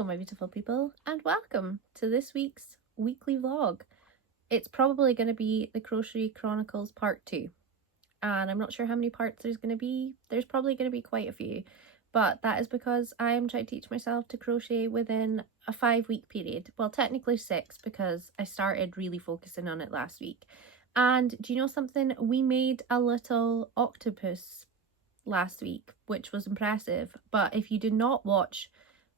Hello my beautiful people, and welcome to this week's weekly vlog. It's probably going to be the Crochet Chronicles part 2, and I'm not sure how many parts there's going to be. There's probably going to be quite a few, but that is because I am trying to teach myself to crochet within a 5-week period. Well, technically 6, because I started really focusing on it last week. And do you know something? We made a little octopus last week, which was impressive, but if you did not watch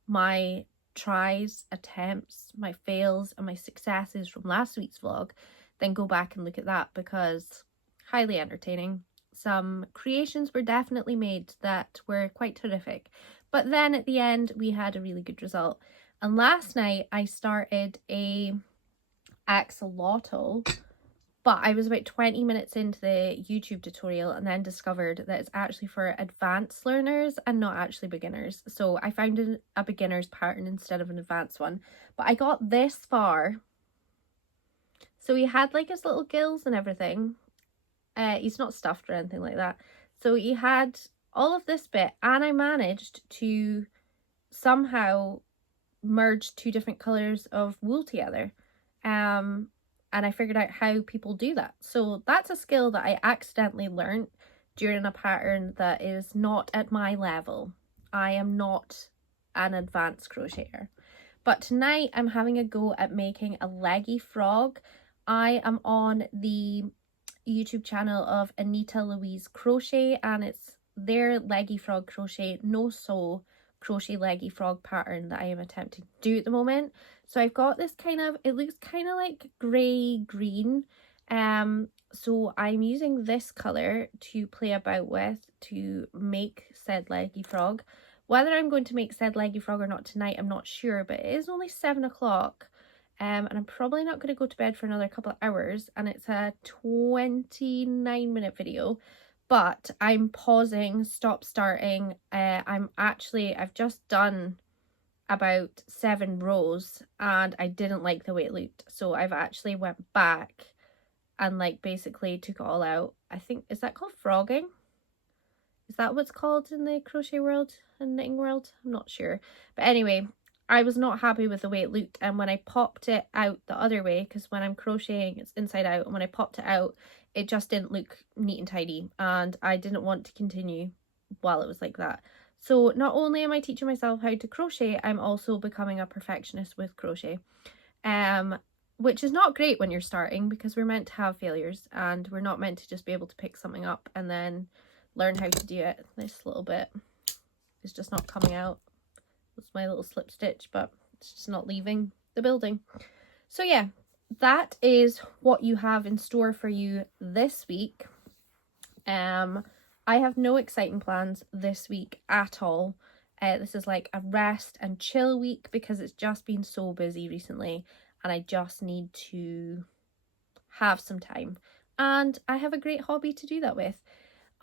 my tries, attempts, my fails and my successes from last week's vlog, then go back and look at that, because highly entertaining. Some creations were definitely made that were quite terrific, but then at the end we had a really good result. And last night I started a axolotl, but I was about 20 minutes into the YouTube tutorial and then discovered that it's actually for advanced learners and not actually beginners. So I found a beginner's pattern instead of an advanced one. But I got this far. So he had like his little gills and everything. He's not stuffed or anything like that. So he had all of this bit, and I managed to somehow merge 2 different colours of wool together. And I figured out how people do that. So that's a skill that I accidentally learned during a pattern that is not at my level. I am not an advanced crocheter. But tonight I'm having a go at making a leggy frog. I am on the YouTube channel of Anita Louise Crochet, and it's their leggy frog crochet no sew crochet leggy frog pattern that I am attempting to do at the moment. So I've got this kind of, it looks kind of like grey green, so I'm using this colour to play about with to make said leggy frog. Whether I'm going to make said leggy frog or not tonight, I'm not sure, but it is only 7 o'clock, and I'm probably not going to go to bed for another couple of hours, and it's a 29-minute video. But I'm pausing, stop starting. I've just done about 7 rows and I didn't like the way it looked. So I've actually went back and like basically took it all out. I think, is that called frogging? Is that what's called in the crochet world and knitting world? I'm not sure. But anyway, I was not happy with the way it looked. And when I popped it out the other way, because when I'm crocheting it's inside out, and when I popped it out, it just didn't look neat and tidy, and I didn't want to continue while it was like that. So not only am I teaching myself how to crochet, I'm also becoming a perfectionist with crochet, which is not great when you're starting, because we're meant to have failures and we're not meant to just be able to pick something up and then learn how to do it. This little bit is just not coming out. It's my little slip stitch, but it's just not leaving the building. So yeah, that is what you have in store for you this week. I have no exciting plans this week at all. This is like a rest and chill week because it's just been so busy recently and I just need to have some time. And I have a great hobby to do that with.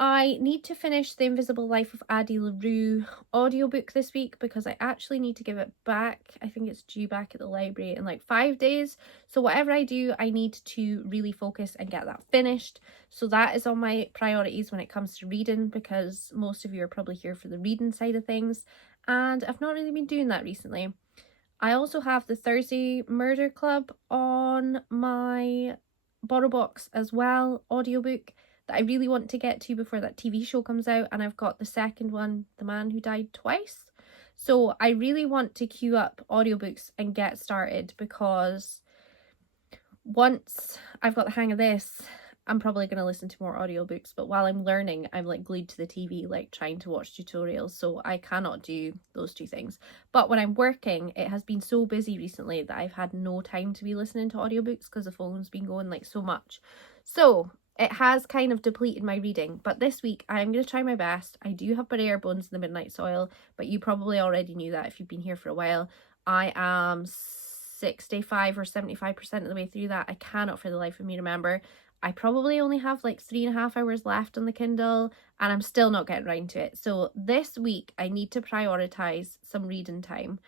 I need to finish The Invisible Life of Addie LaRue audiobook this week because I actually need to give it back. I think it's due back at the library in like 5 days. So whatever I do, I need to really focus and get that finished. So that is on my priorities when it comes to reading, because most of you are probably here for the reading side of things. And I've not really been doing that recently. I also have the Thursday Murder Club on my BorrowBox as well, audiobook, that I really want to get to before that TV show comes out. And I've got the second one, The Man Who Died Twice. So I really want to queue up audiobooks and get started, because once I've got the hang of this, I'm probably going to listen to more audiobooks. But while I'm learning, I'm like glued to the TV, like trying to watch tutorials. So I cannot do those 2 things. But when I'm working, it has been so busy recently that I've had no time to be listening to audiobooks because the phone's been going like so much. So it has kind of depleted my reading, but this week I'm going to try my best. I do have Bare Bones in the Midnight Soil, but you probably already knew that if you've been here for a while. I am 65 or 75% of the way through that. I cannot for the life of me remember. I probably only have like 3.5 hours left on the Kindle, and I'm still not getting around to it. So this week I need to prioritize some reading time,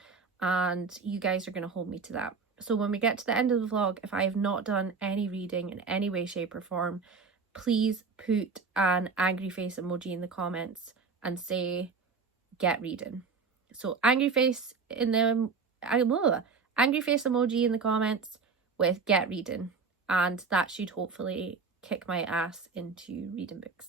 and you guys are going to hold me to that. So when we get to the end of the vlog, if I have not done any reading in any way, shape or form, please put an angry face emoji in the comments and say, get reading. So angry face in the angry face emoji in the comments with get reading, and that should hopefully kick my ass into reading books.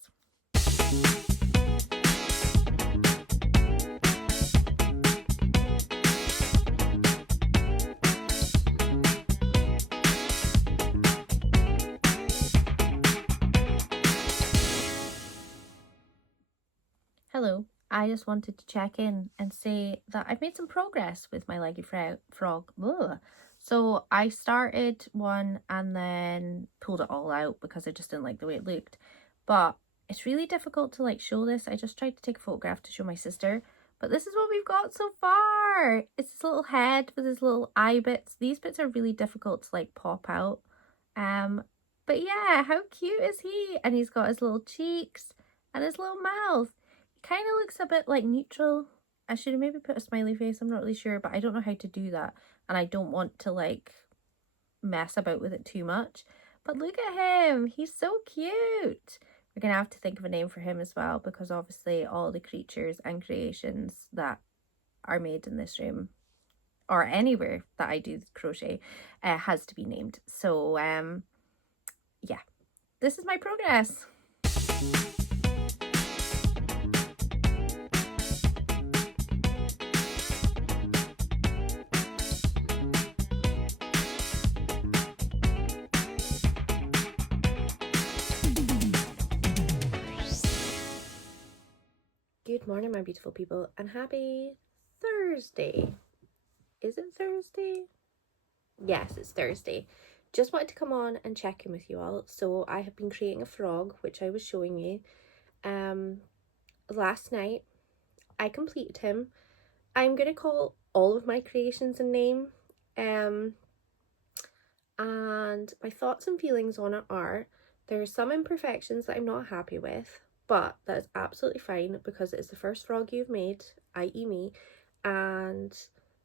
Hello, I just wanted to check in and say that I've made some progress with my leggy frog. Ugh. So I started one and then pulled it all out because I just didn't like the way it looked. But it's really difficult to like show this. I just tried to take a photograph to show my sister. But this is what we've got so far. It's this little head with his little eye bits. These bits are really difficult to like pop out. But yeah, how cute is he? And he's got his little cheeks and his little mouth. Kind of looks a bit like neutral. I should have maybe put a smiley face, I'm not really sure, but I don't know how to do that, and I don't want to like mess about with it too much. But look at him, he's so cute. We're gonna have to think of a name for him as well, because obviously all the creatures and creations that are made in this room or anywhere that I do crochet has to be named. So yeah, this is my progress. Good morning, my beautiful people, and happy Thursday. Is it Thursday? Yes, it's Thursday. Just wanted to come on and check in with you all. So I have been creating a frog, which I was showing you. Last night I completed him. I'm gonna call all of my creations a name. And my thoughts and feelings on it are, there are some imperfections that I'm not happy with. But that is absolutely fine because it's the first frog you've made, i.e. me, and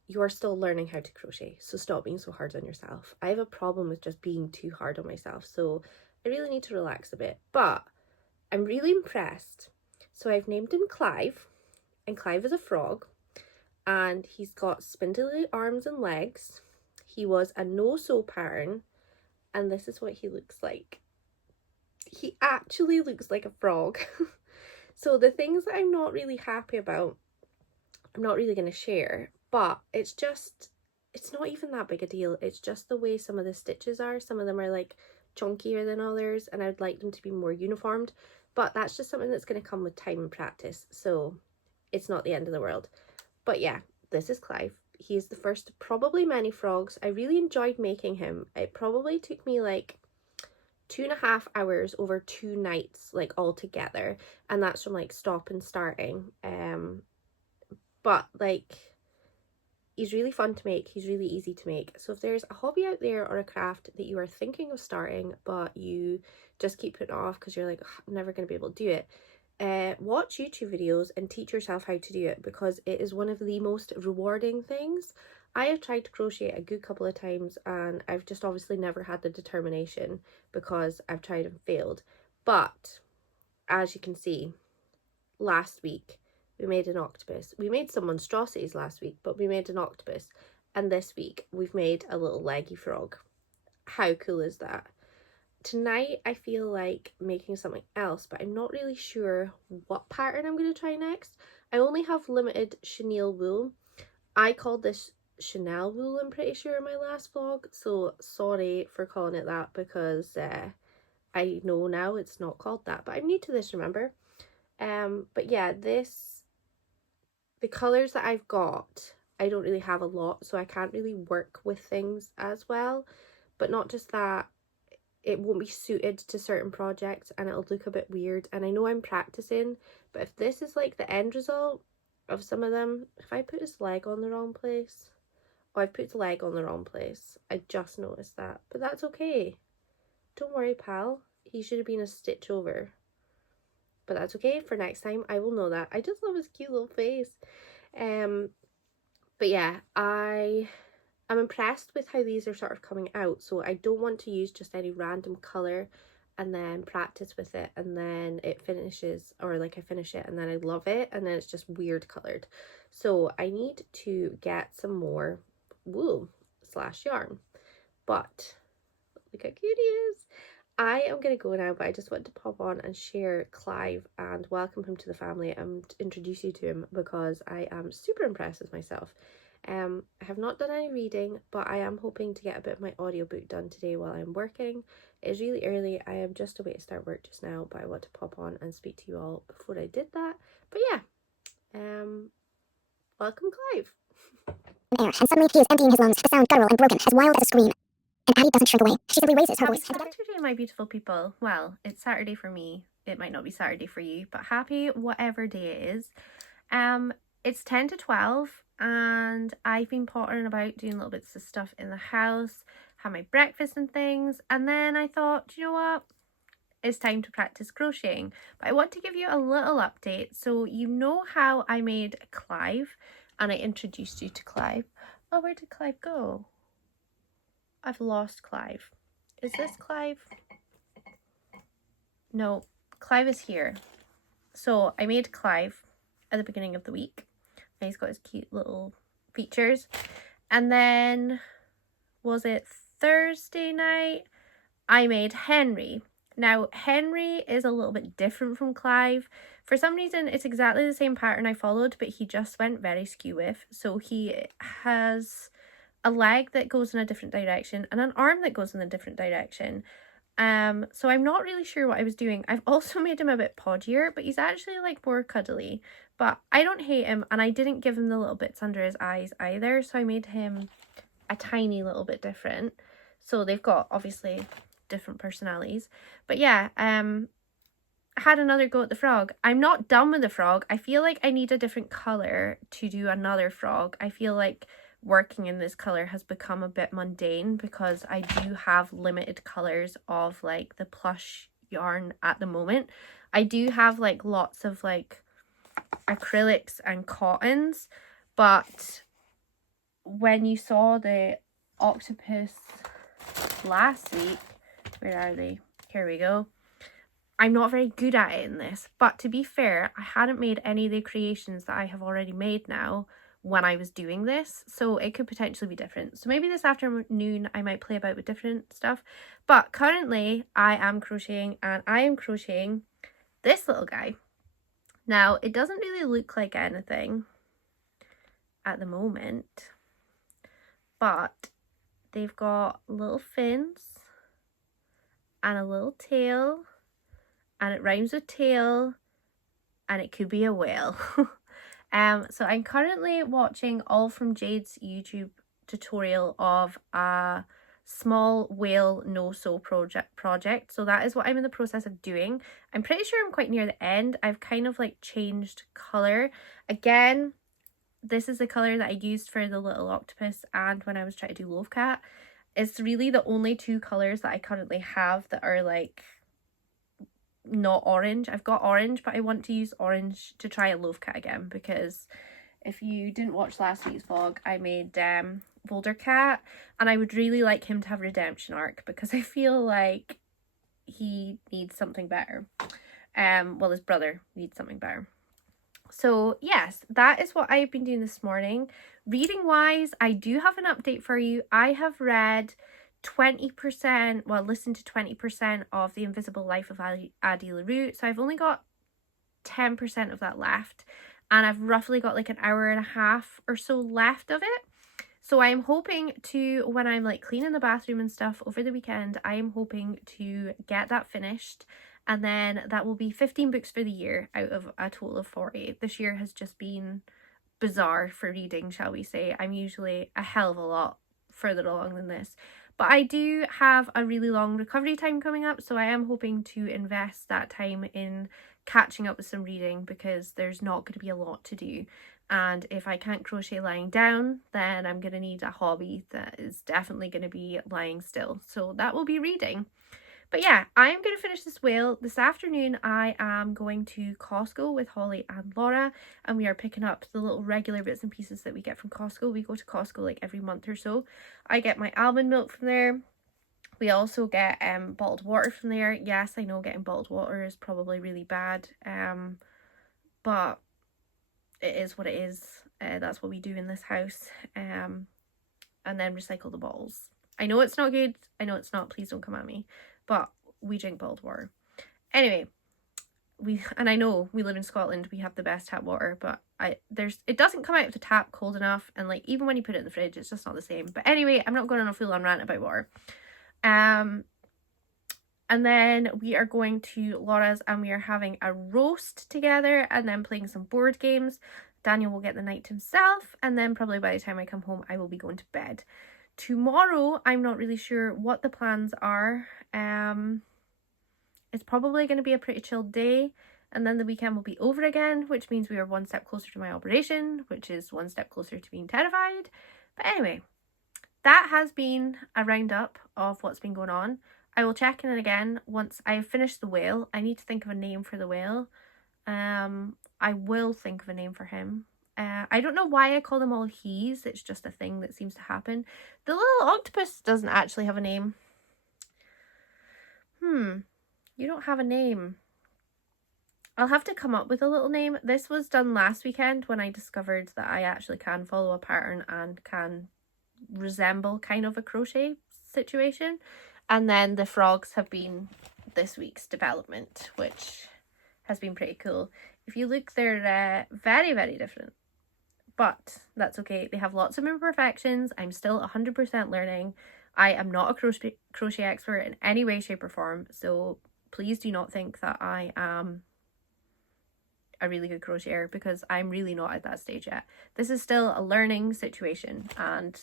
you are still learning how to crochet. So stop being so hard on yourself. I have a problem with just being too hard on myself, so I really need to relax a bit. But I'm really impressed. So I've named him Clive, and Clive is a frog, and he's got spindly arms and legs. He was a no-sew pattern, and this is what he looks like. He actually looks like a frog. So the things that I'm not really happy about, I'm not really going to share, but it's not even that big a deal. It's just the way some of the stitches are. Some of them are like chunkier than others, and I'd like them to be more uniformed, but that's just something that's going to come with time and practice, so it's not the end of the world. But yeah, this is Clive. He is the first of probably many frogs. I really enjoyed making him. It probably took me like 2.5 hours over 2 nights, like all together, and that's from like stop and starting. But like, he's really fun to make, he's really easy to make. So if there's a hobby out there or a craft that you are thinking of starting but you just keep putting off because you're like, I'm never going to be able to do it, watch YouTube videos and teach yourself how to do it, because it is one of the most rewarding things. I have tried to crochet a good couple of times and I've just obviously never had the determination because I've tried and failed. But as you can see, last week we made an octopus. We made some monstrosities last week, but we made an octopus. And this week we've made a little leggy frog. How cool is that? Tonight I feel like making something else, but I'm not really sure what pattern I'm going to try next. I only have limited chenille wool. I called this Chanel wool, I'm pretty sure, in my last vlog, so sorry for calling it that, because I know now it's not called that, but I'm new to this, remember. But yeah, the colours that I've got, I don't really have a lot, so I can't really work with things as well. But not just that, it won't be suited to certain projects and it'll look a bit weird. And I know I'm practicing, but if this is like the end result of some of them, if I put his leg on the wrong place, oh, I've put his leg on the wrong place, I just noticed that, but that's okay. Don't worry, pal, he should have been a stitch over, but that's okay. For next time I will know that. I just love his cute little face. But yeah, I'm impressed with how these are sort of coming out, so I don't want to use just any random colour and then practice with it and then it finishes, or like I finish it and then I love it and then it's just weird coloured. So I need to get some more wool / yarn. But look how cute he is. I am going to go now, but I just want to pop on and share Clive and welcome him to the family and introduce you to him because I am super impressed with myself. I have not done any reading, but I am hoping to get a bit of my audiobook done today while I'm working. It's really early. I am just away to start work just now, but I want to pop on and speak to you all before I did that. But yeah, welcome Clive. Air, and suddenly he is emptying his lungs, the sound guttural and broken, as wild as a scream. And Addie doesn't shrink away. She simply raises her voice. Happy Saturday, my beautiful people. Well, it's Saturday for me. It might not be Saturday for you, but happy whatever day it is. It's 10 to 12 and I've been pottering about doing little bits of stuff in the house, had my breakfast and things, and then I thought, you know what? It's time to practice crocheting. But I want to give you a little update. So you know how I made Clive and I introduced you to Clive. Oh, where did Clive go? I've lost Clive. Is this Clive? No, Clive is here. So I made Clive at the beginning of the week. And he's got his cute little features. And then, was it Thursday night? I made Henry. Now, Henry is a little bit different from Clive. For some reason, it's exactly the same pattern I followed, but he just went very skew with. So he has a leg that goes in a different direction and an arm that goes in a different direction. So I'm not really sure what I was doing. I've also made him a bit podgier, but he's actually like more cuddly. But I don't hate him, and I didn't give him the little bits under his eyes either. So I made him a tiny little bit different. So they've got obviously different personalities. But yeah, I had another go at the frog. I'm not done with the frog. I feel like I need a different colour to do another frog. I feel like working in this colour has become a bit mundane because I do have limited colours of like the plush yarn at the moment. I do have like lots of like acrylics and cottons, but when you saw the octopus last week, where are they? Here we go. I'm not very good at it in this, but to be fair, I hadn't made any of the creations that I have already made now when I was doing this, so it could potentially be different. So maybe this afternoon I might play about with different stuff, but currently I am crocheting, and I am crocheting this little guy. Now, it doesn't really look like anything at the moment, but they've got little fins and a little tail, and it rhymes with tail, and it could be a whale. So I'm currently watching All From Jade's YouTube tutorial of a small whale no-sew project. So that is what I'm in the process of doing. I'm pretty sure I'm quite near the end. I've kind of like changed colour. Again, this is the colour that I used for the little octopus and when I was trying to do Loaf Cat. It's really the only two colours that I currently have that are like not orange. I've got orange, but I want to use orange to try a Loaf Cat again, because if you didn't watch last week's vlog, I made Boulder Cat, and I would really like him to have a redemption arc because I feel like he needs something better. Well, his brother needs something better. So yes, that is what I've been doing this morning. Reading wise, I do have an update for you. I have read 20%, well, listened to 20% of The Invisible Life of Addie LaRue. So I've only got 10% of that left, and I've roughly got like an hour and a half or so left of it. So I am hoping to, when I'm like cleaning the bathroom and stuff over the weekend, I am hoping to get that finished. And then that will be 15 books for the year out of a total of 40. This year has just been bizarre for reading, shall we say. I'm usually a hell of a lot further along than this. But I do have a really long recovery time coming up, so I am hoping to invest that time in catching up with some reading, because there's not going to be a lot to do. And if I can't crochet lying down, then I'm going to need a hobby that is definitely going to be lying still. So that will be reading. But yeah, I am going to finish this whale. This afternoon I am going to Costco with Holly and Laura, and we are picking up the little regular bits and pieces that we get from Costco. We go to Costco like every month or so. I get my almond milk from there. We also get bottled water from there. Yes, I know getting bottled water is probably really bad, but it is what it is. That's what we do in this house. and then recycle the bottles. I know it's not good. I know it's not. Please don't come at me. But we drink bottled water. Anyway, and I know we live in Scotland, we have the best tap water, but it doesn't come out of the tap cold enough, and like even when you put it in the fridge, it's just not the same. But anyway, I'm not going on a full on rant about water. And then we are going to Laura's and we are having a roast together and then playing some board games. Daniel will get the night to himself, and then probably by the time I come home, I will be going to bed. Tomorrow, I'm not really sure what the plans are. It's probably going to be a pretty chilled day, and then the weekend will be over again, which means we are one step closer to my operation, which is one step closer to being terrified. But anyway, that has been a roundup of what's been going on. I will check in again once I finish the whale. I need to think of a name for the whale. I will think of a name for him. I don't know why I call them all he's. It's just a thing that seems to happen. The little octopus doesn't actually have a name. You don't have a name. I'll have to come up with a little name. This was done last weekend when I discovered that I actually can follow a pattern and can resemble kind of a crochet situation. And then the frogs have been this week's development, which has been pretty cool. If you look, they're very, very different. But that's okay. They have lots of imperfections. I'm still 100% learning. I am not a crochet expert in any way, shape or form. So please do not think that I am a really good crocheter, because I'm really not at that stage yet. This is still a learning situation and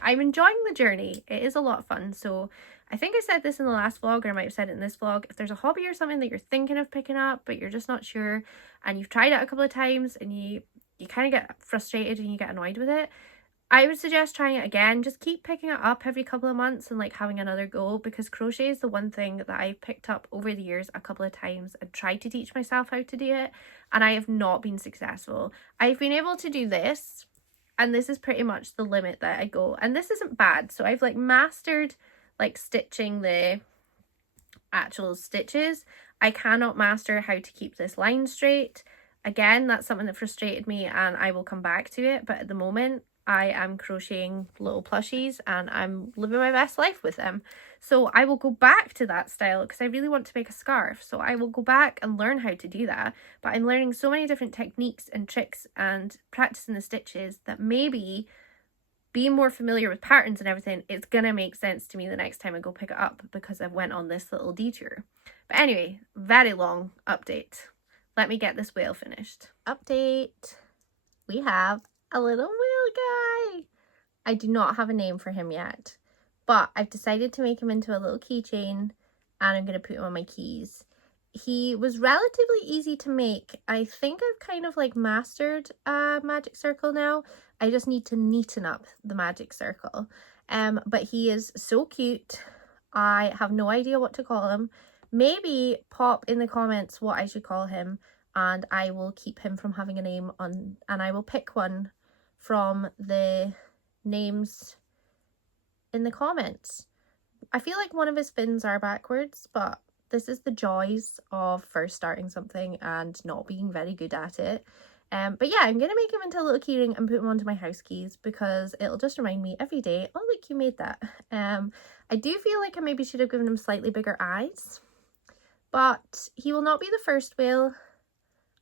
I'm enjoying the journey. It is a lot of fun. So I think I said this in the last vlog, or I might have said it in this vlog. If there's a hobby or something that you're thinking of picking up, but you're just not sure, and you've tried it a couple of times and you kind of get frustrated and you get annoyed with it, I would suggest trying it again. Just keep picking it up every couple of months and like having another go, because crochet is the one thing that I picked up over the years a couple of times and tried to teach myself how to do it, and I have not been successful. I've been able to do this, and this is pretty much the limit that I go, and this isn't bad. So I've like mastered like stitching the actual stitches. I cannot master how to keep this line straight. Again, that's something that frustrated me, and I will come back to it, but at the moment I am crocheting little plushies and I'm living my best life with them. So I will go back to that style because I really want to make a scarf. So I will go back and learn how to do that. But I'm learning so many different techniques and tricks and practicing the stitches that maybe being more familiar with patterns and everything, it's going to make sense to me the next time I go pick it up, because I've went on this little detour. But anyway, very long update. Let me get this whale finished. Update. We have a little whale guy. I do not have a name for him yet, but I've decided to make him into a little keychain, and I'm going to put him on my keys. He was relatively easy to make. I think I've kind of like mastered a magic circle now. I just need to neaten up the magic circle. But he is so cute. I have no idea what to call him. Maybe pop in the comments what I should call him, and I will keep him from having a name on, and I will pick one from the names in the comments. I feel like one of his fins are backwards, but this is the joys of first starting something and not being very good at it. But yeah, I'm gonna make him into a little keyring and put him onto my house keys, because it'll just remind me every day, oh look, you made that. I do feel like I maybe should have given him slightly bigger eyes, but he will not be the first whale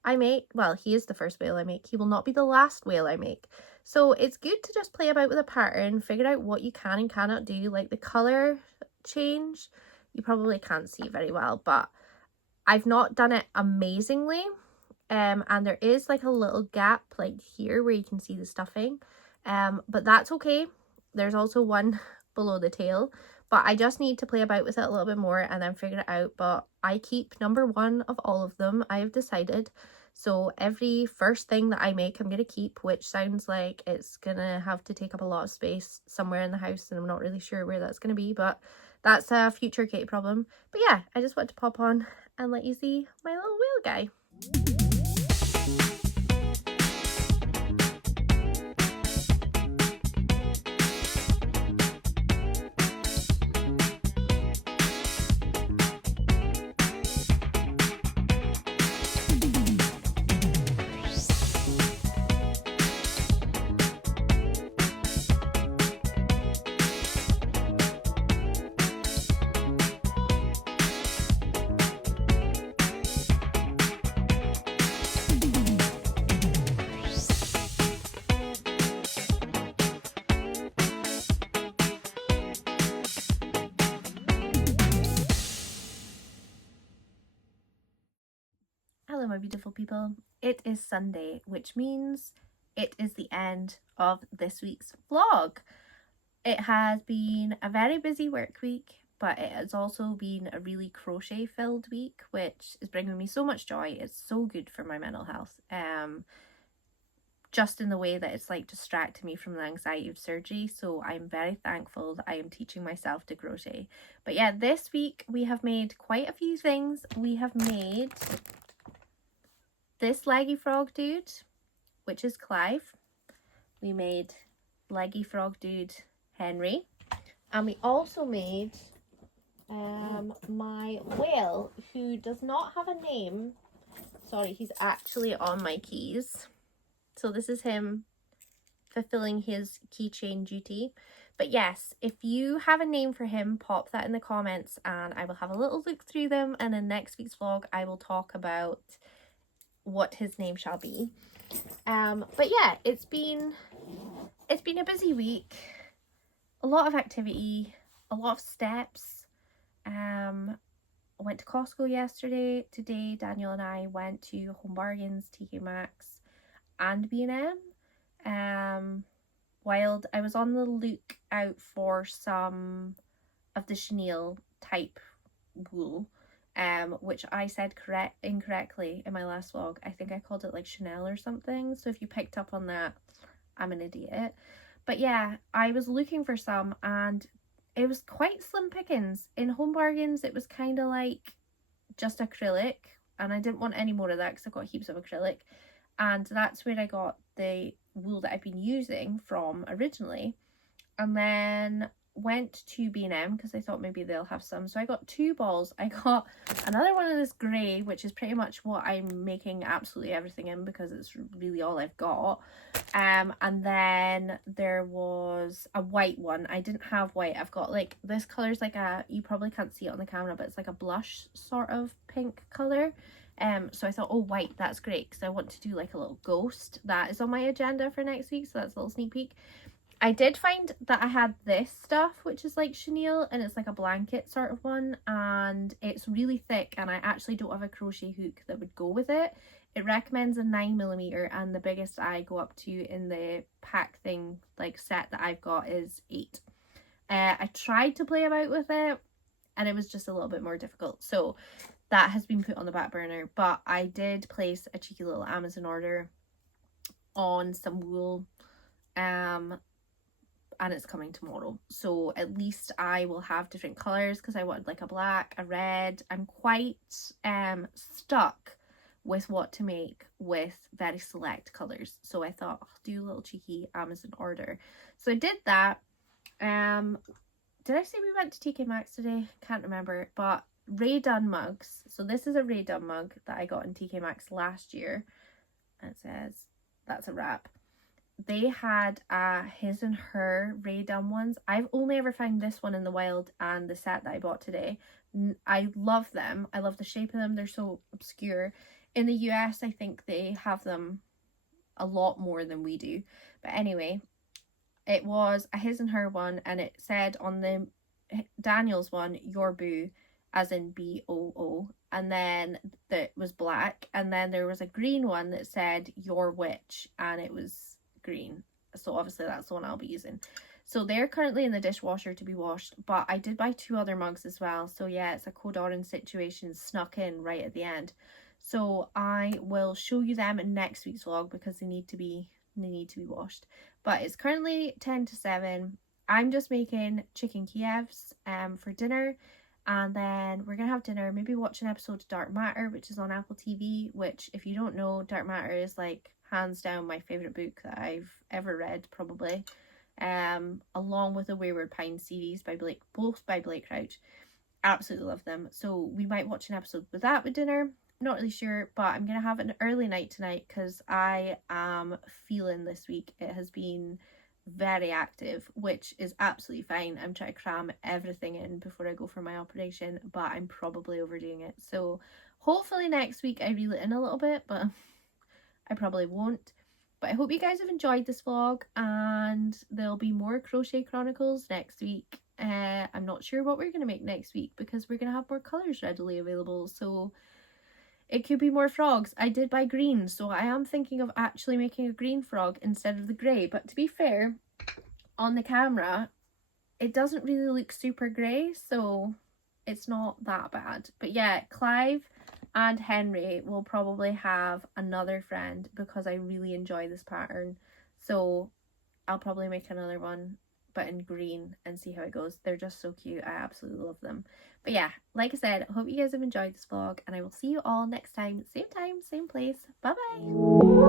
I make. Well, he is the first whale I make. He will not be the last whale I make. So it's good to just play about with a pattern, figure out what you can and cannot do, like the colour change. You probably can't see very well, but I've not done it amazingly. And there is like a little gap like here where you can see the stuffing. But that's okay. There's also one below the tail, but I just need to play about with it a little bit more and then figure it out. But I keep number one of all of them, I have decided. So every first thing that I make, I'm going to keep, which sounds like it's going to have to take up a lot of space somewhere in the house, and I'm not really sure where that's going to be, but that's a future Kate problem. But yeah, I just want to pop on and let you see my little whale guy. my beautiful people. It is Sunday, which means it is the end of this week's vlog. It has been a very busy work week, but it has also been a really crochet filled week, which is bringing me so much joy. It's so good for my mental health. Just in the way that it's like distracting me from the anxiety of surgery. So I'm very thankful that I am teaching myself to crochet. But yeah, this week we have made quite a few things. We have made this leggy frog dude, which is Clive. We made leggy frog dude Henry. And we also made my whale, who does not have a name. Sorry, he's actually on my keys. So this is him fulfilling his keychain duty. But yes, if you have a name for him, pop that in the comments and I will have a little look through them, and in next week's vlog I will talk about what his name shall be. But yeah, it's been a busy week, a lot of activity, a lot of steps. I went to Costco yesterday. Today Daniel and I went to Home Bargains, TK Maxx and B&M. While I was on the lookout for some of the chenille type wool, which I said incorrectly in my last vlog. I think I called it like Chanel or something. So if you picked up on that, I'm an idiot. But yeah, I was looking for some and it was quite slim pickings. In Home Bargains, it was kind of like just acrylic, and I didn't want any more of that because I've got heaps of acrylic. And that's where I got the wool that I've been using from originally. And then went to B&M because I thought maybe they'll have some. So I got 2 balls. I got another one of this grey, which is pretty much what I'm making absolutely everything in because it's really all I've got. And then there was a white one. I didn't have white. I've got like, this colour's like a, you probably can't see it on the camera, but it's like a blush sort of pink colour. So I thought, oh, white, that's great, because I want to do like a little ghost. That is on my agenda for next week, so that's a little sneak peek. I did find that I had this stuff, which is like chenille, and it's like a blanket sort of one, and it's really thick, and I actually don't have a crochet hook that would go with it. It recommends a 9mm, and the biggest I go up to in the pack thing, like set that I've got, is 8. I tried to play about with it, and it was just a little bit more difficult, so that has been put on the back burner. But I did place a cheeky little Amazon order on some wool, and it's coming tomorrow, so at least I will have different colors because I wanted like a black, a red. I'm quite stuck with what to make with very select colors, so I thought I'll do a little cheeky Amazon order. So I did that. Did I say we went to TK Maxx today? Can't remember. But Ray Dunn mugs, so this is a Ray Dunn mug that I got in TK Maxx last year, and it says, that's a wrap. They had his and her Ray Dunn ones. I've only ever found this one in the wild and the set that I bought today. I love them. I love the shape of them. They're so obscure. In the US, I think they have them a lot more than we do. But anyway, it was a his and her one, and it said on the Daniel's one, your boo, as in BOO, and then that was black, and then there was a green one that said your witch, and it was green, so obviously that's the one I'll be using. So they're currently in the dishwasher to be washed, but I did buy 2 other mugs as well, so yeah, it's a code orange situation snuck in right at the end. So I will show you them in next week's vlog because they need to be washed. But it's currently 10 to 7. I'm just making chicken Kievs for dinner, and then we're gonna have dinner, maybe watch an episode of Dark Matter, which is on Apple TV, which, if you don't know, Dark Matter is like hands down my favorite book that I've ever read, probably, along with the Wayward Pines series by both by Blake Crouch. Absolutely love them. So we might watch an episode with that with dinner. Not really sure, but I'm gonna have an early night tonight because I am feeling this week. It has been very active, which is absolutely fine. I'm trying to cram everything in before I go for my operation, but I'm probably overdoing it. So hopefully next week I reel it in a little bit, but I probably won't. But I hope you guys have enjoyed this vlog, and there'll be more Crochet Chronicles next week. I'm not sure what we're going to make next week because we're going to have more colours readily available, so it could be more frogs. I did buy green, so I am thinking of actually making a green frog instead of the grey. But to be fair, on the camera, it doesn't really look super grey, so it's not that bad. But yeah, Clive and Henry will probably have another friend because I really enjoy this pattern. So I'll probably make another one, but in green, and see how it goes. They're just so cute. I absolutely love them. But yeah, like I said, I hope you guys have enjoyed this vlog, and I will see you all next time. Same time, same place. Bye bye.